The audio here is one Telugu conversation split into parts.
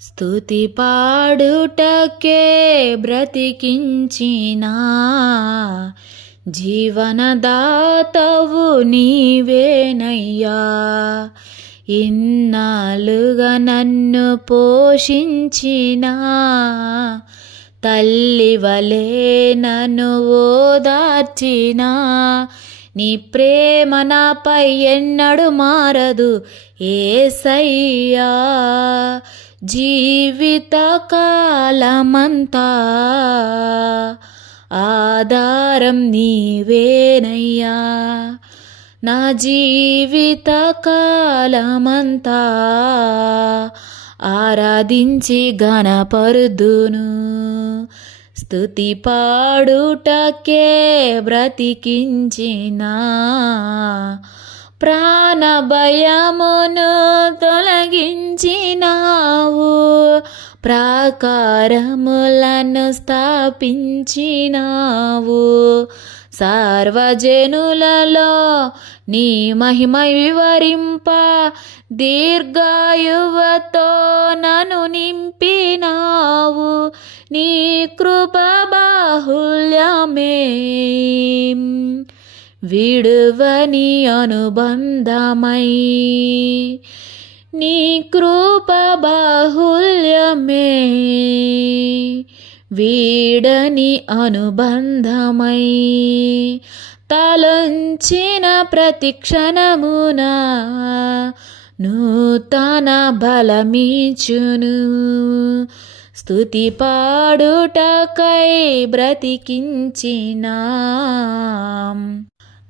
స్తుతి పాడుటకే బ్రతికించిన. జీవనదాతవు నీవేనయ్యా. ఇన్నాళ్ళుగా నన్ను పోషించిన. తల్లి వలె నన్ను ఓదార్చిన. నీ ప్రేమ నాపై ఎన్నడు మారదు ఏసయ్యా. జీవిత కాలమంతా ఆధారం నీవేనయ్యా. నా జీవిత కాలమంతా ఆరాధించి గణపరుదును స్థుతి పాడుటకే బ్రతికించిన ప్రాణ ప్రాకారములను స్థాపించినావు. సార్వజనులలో నీ మహిమ వివరింప. దీర్ఘాయువతో నను నింపినావు. నీ కృప బాహుల్యమే. విడువని అనుబంధమై నీ కృప బాహుల్యమే. వీడని అనుబంధమై తలంచిన ప్రతి క్షణమున నూతన బలమీచును. స్తుతి పాడుటకై బ్రతికించినా.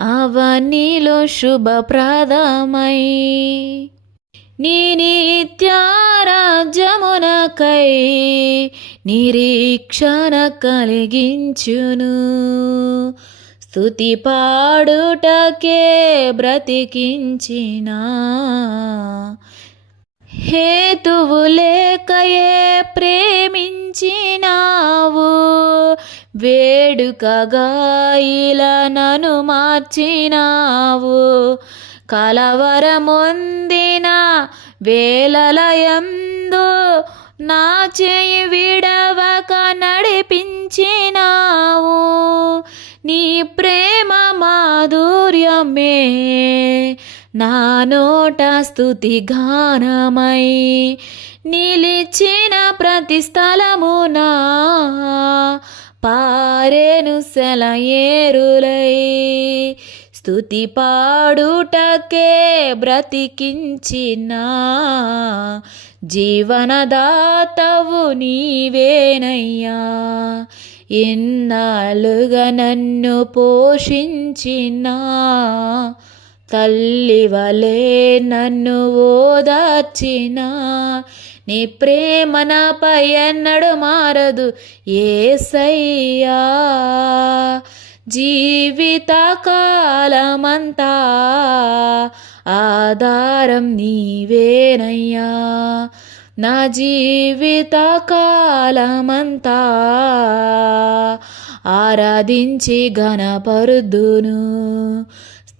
అవనిలో శుభప్రదమై. నీ నిత్యారాజ్యమునకై నిరీక్షణ కలిగించును. స్తుతి పాడుటకే బ్రతికించిన. హేతువు లేకయే ప్రేమించినా వేడుకగా ఇలా నన్ను మార్చినావు. కలవరమొందిన వేలలయందు నా చేయి విడవక నడిపించినావు. నీ ప్రేమ మాధుర్యమే నా నోట స్థుతి గానమై నిలిచిన ప్రతి స్థలమునా. పారేను సెలయేరులై. స్తుతి పాడుటకే బ్రతికించిన. జీవనదాతవు నీవేనయ్యా. ఎన్నాళ్ళుగా నన్ను పోషించినా. తల్లివలే నన్ను ఓదార్చిన. నీ ప్రేమ నాపై ఎన్నడు మారదు ఏసయ్యా. జీవిత కాలమంతా ఆధారం నీవేనయ్యా. నా జీవిత కాలమంతా ఆరాధించి ఘనపరుదును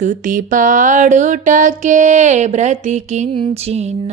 తుతి పాడుటకే బ్రతికించిన.